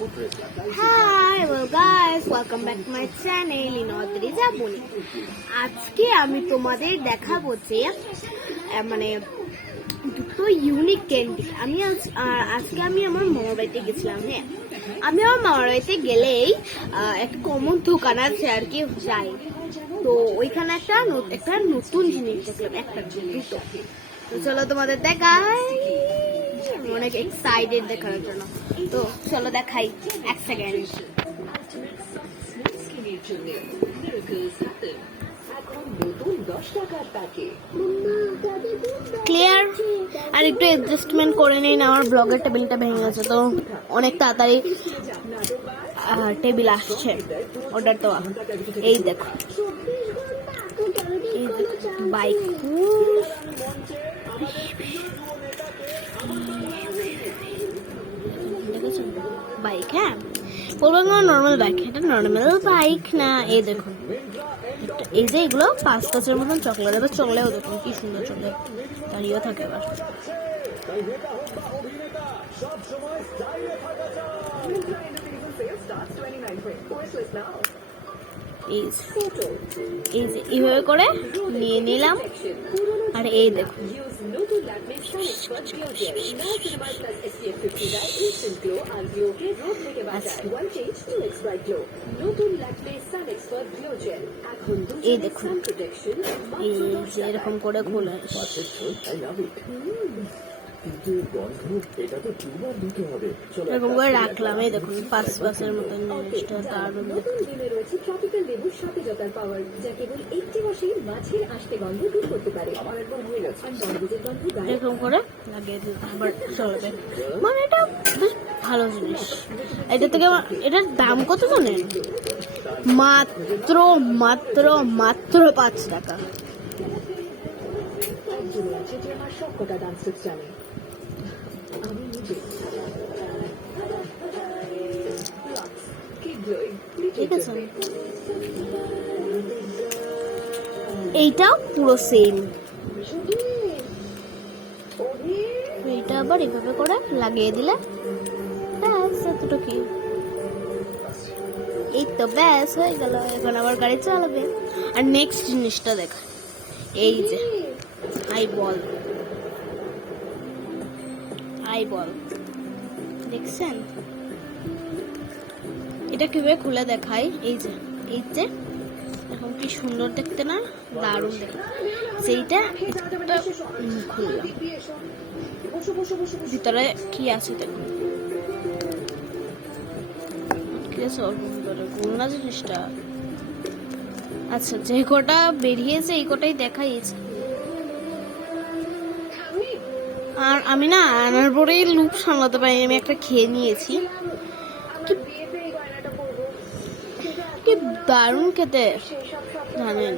Hi, well guys, welcome back to my channel ইনদ্রিজা বনি। আজকে আমি তোমাদের দেখাবো যে মানে দুটো ইউনিক ক্যান্ডি। আজকে আমি আমার মামার বাড়িতে গেছিলাম। হ্যাঁ, আমি আমার মামার বাড়িতে গেলেই একটা কমন দোকান আছে আর কি যাই, তো ওইখানে একটা নতুন জিনিস দেখলাম, একটা দুটো। তো চলো তোমাদের দেখাই, অনেক এক্সাইটেড দেখার জন্য। তো চলো দেখাই, এক সেকেন্ড। ক্লিয়ার? আর একটু অ্যাডজাস্টমেন্ট করে নিন, আমার ব্লগের টেবিলটা ভেঙে গেছে, তো অনেক তাড়াতাড়ি টেবিল আসছে অর্ডার দেওয়া। এই দেখো, এই বাইক, বাইক। হ্যাঁ, বলবো না নর্মাল বাইক, এটা নর্মাল বাইক না। এই দেখুন, এই যে এগুলো 5 কাচের মতন চকলেট, এবার চকলেও দেখুন কি সুন্দর চকলেট দাঁড়িয়েও থাকে। এবার এই যে এইভাবে করে নিয়ে নিলাম। আর এই দেখুন, এই দেখুন, এই যে এরকম করে খোলা, এরকম করে রাখলাম। এই দেখুন 5 মতন জিনিসটা দারুণ। এরকম করে লাগিয়ে দিতে আবার চলবে, মানে এটা বেশ ভালো জিনিস। এটা থেকে এটার দাম কত জানেন? মাত্র মাত্র মাত্র 5 টাকা। ঠিক আছে, এইটাও পুরো সেম। এইটা আবার এভাবে করে লাগিয়ে দিলে ব্যাস, এতটুকু। এই তো ব্যাস হয়ে গেল, এখন আবার গাড়ি চালাবে। আর নেক্সট জিনিসটা দেখা, এই যে আই বল দেখছেন? এটা কিভাবে খুলে দেখাই, এই যে এখন কি সুন্দর দেখতে না, দারুণ দেখতে। সেইটা খুললাম, ভিতরে কি আছে দেখুন, কি আছে অল্প ভিতরে, খুলনা জিনিসটা। আচ্ছা, যে কটা বেরিয়েছে এই কটাই দেখাইছে। আর আমি না আনার পরেই লুপ সামলাতে পারি, আমি একটা খেয়ে নিয়েছি। কি দারুণ খেতে জানেন,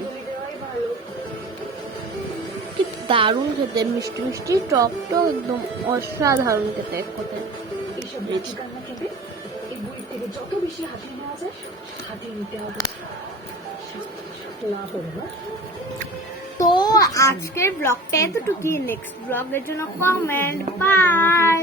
কি দারুণ খেতে, মিষ্টি মিষ্টি টক টক, একদম অসাধারণ খেতে এক কথায়। তো আজকের ব্লগটা এতটুকুই। নেক্সট ব্লগের জন্য কমেন্ট, বাই।